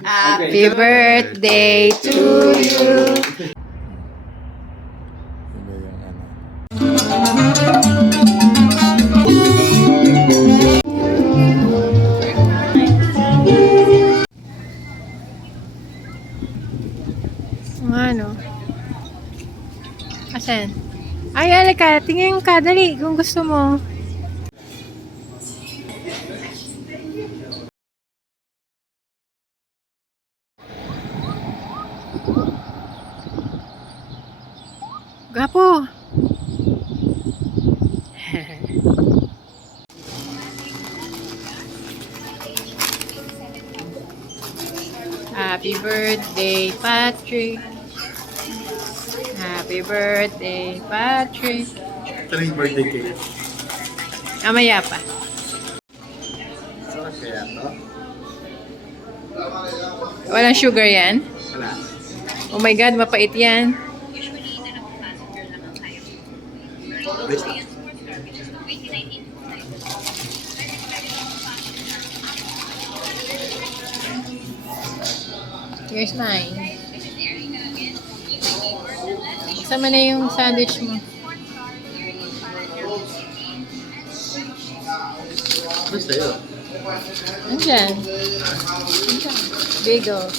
Happy birthday to you. Ano? Asan? Ay, alika. Tingin ka. Dali. Kung gusto mo. Gapo. Happy birthday, Patrick. Happy birthday, Patrick. Ito na yung birthday cake. Amaya pa. Sarap kaya to? Walang sugar yan? Wala. Oh my God, mapait yan. Best. Here's mine. Sama na yung sandwich mo. Basta yun. Andyan. Bagels.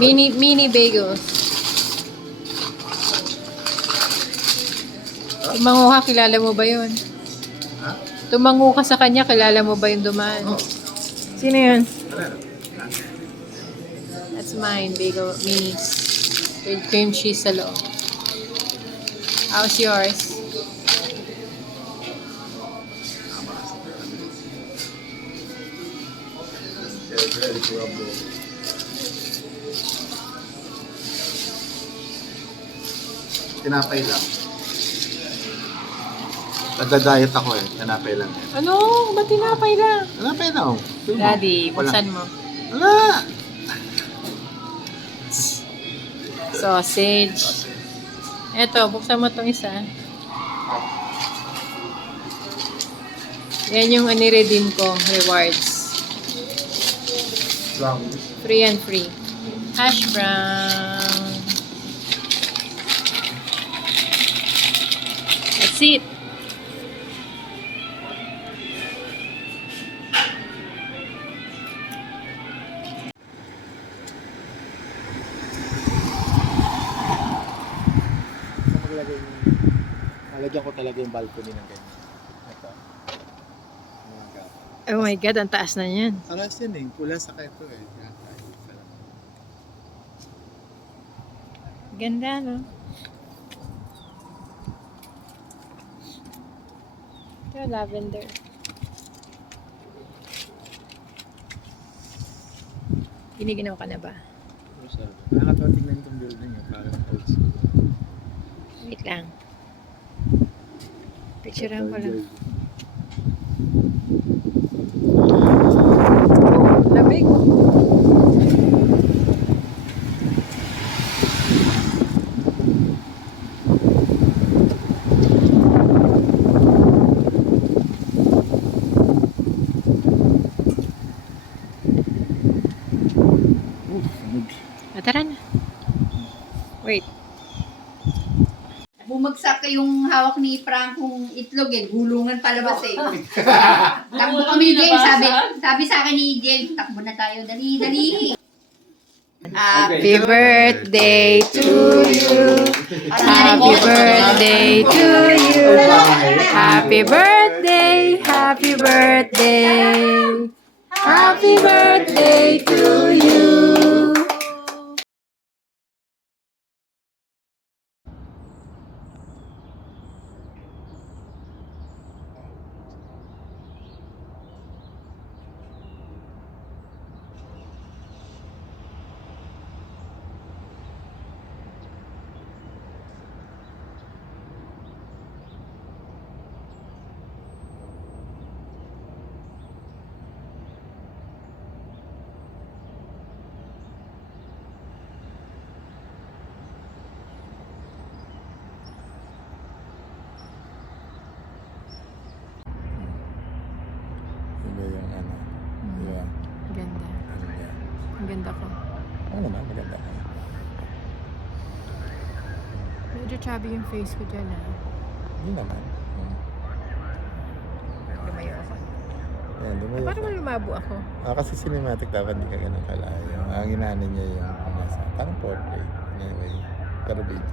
Mini bagels. Tumango ka, kilala mo ba yun? Ha? Tumango ka sa kanya, kilala mo ba yung dumaan? Oo. Sino yun? Wala. That's mine, bagel minis. With cream cheese sa loob. How's yours? Ready to rub it. Tinapay lang. Nagda-diet ako eh. Tinapay lang eh. Ano? Ba't tinapay lang? Tinapay na oh. Daddy, Wala. buksan mo. Wala! Sausage. Eto, buksan mo itong isa. Yan yung ani-redeem ko, rewards. Long. Free and free. Hash brown. That's it. Nalagyan ko talaga yung balcony ng ganyan. Ito. Oh my God, ang taas na yan. Alas yan eh. Pula sa ito eh. Ganda, no? Ito, lavender. Giniginaw ka na ba? Nakakatawa tingnan itong building eh. Parang old school. Wait lang. Picturean ko lang. Oh, lamig. Tara na. Wait. Bumagsak yung hawak ni Frankong itlog eh. Gulungan palabas eh. Takbo kami ni James. Sabi sa akin ni James, takbo na tayo. Dali, dali. Happy birthday to you. Happy birthday to you. Happy birthday. Happy birthday. Happy birthday to you. maganda ko. Oo naman, maganda ka. Medyo chubby yung face ko dyan ah. Hindi naman. Lumayo ako. Yan, lumayo Paano siya. mo lumabo ako? Kasi cinematic dapat hindi ka ganun kalayo. Ang inaano niya yung nasa, parang portrait. Anyway, pero video.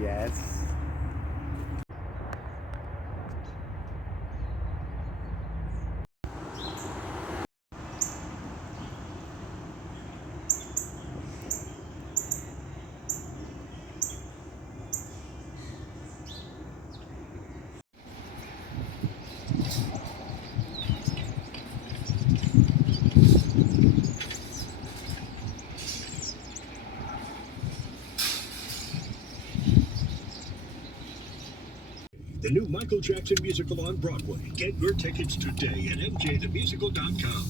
Yes. The new Michael Jackson musical on Broadway. Get your tickets today at mjthemusical.com.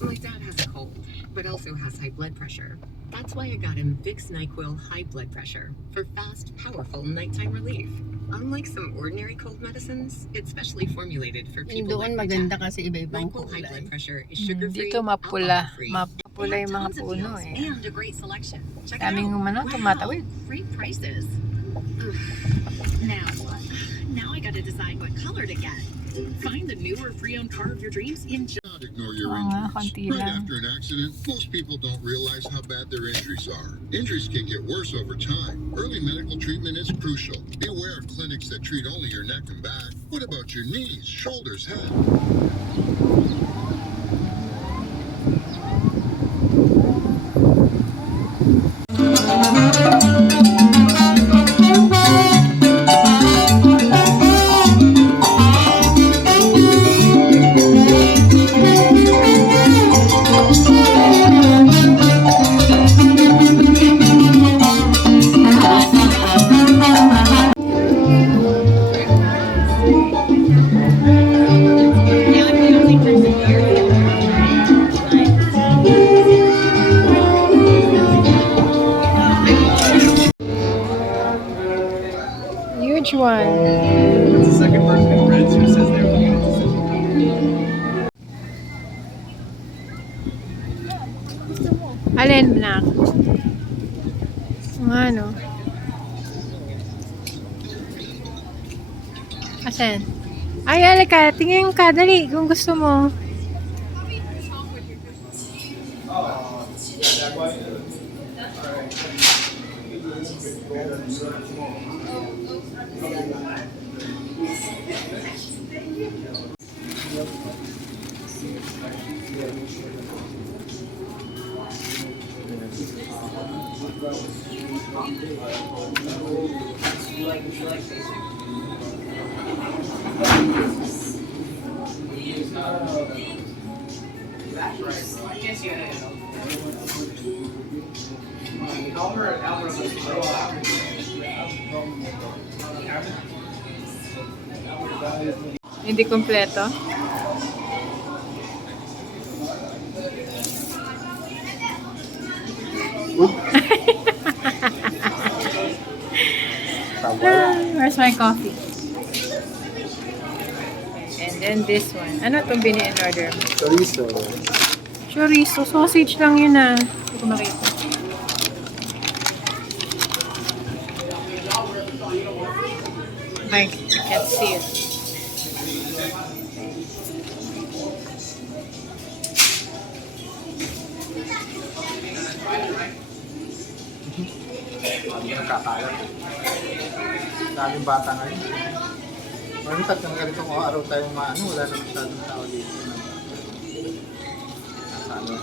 My dad has a cold, but also has high blood pressure. That's why I got him Vicks NyQuil High Blood Pressure for fast, powerful nighttime relief. Unlike some ordinary cold medicines, it's specially formulated for people Doon like my maganda dad. kasi iba-ibang NyQuil High Blood kulay. Pressure is sugar-free, Dito mapula. alcohol-free. Mapula yung mga Tons of puno deals eh. and a great selection. Check it Daming out. tumatawid. Free prices. Ugh. Now what? Now I gotta decide what color to get. Find the new or pre-owned car of your dreams in Not ignore your Oo nga, injuries. konti Right lang. after an accident, most people don't realize how bad their injuries are. Injuries can get worse over time. Early medical treatment is crucial. Be aware of clinics that treat only your neck and back. What about your knees, shoulders, head? Huge one. It's the second person in red who says they're looking at the Alin, black? Ang ano? Asan? Ay, alika. Tingin ka. Dali. Kung gusto mo. Hindi kompleto. Where's my coffee? And then this one. Ano itong bini-in-order mo? Chorizo. Chorizo. Sausage lang yun ah. Hindi ko makita. I can't see it. Nakakalat. Daming bata ngayon. Marami tatlong ganitong araw tayong maano, wala na masyadong tao dito. Nasa ano.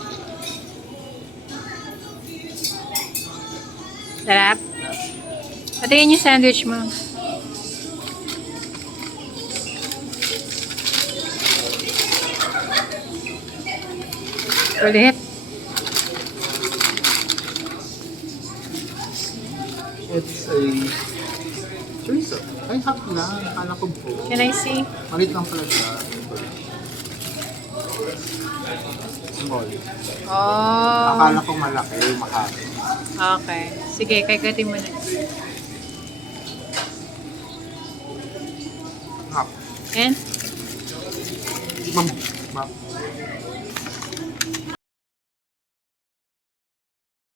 Sarap. Patingin yung sandwich mo. Ulit. It's a chorizo. Ay, half lang. Akala ko po. Can I see? Malit lang pala siya. Small. Oh. Akala ko malaki, mahaba. Okay. Sige, kagatin mo na. Half. And? Ma'am.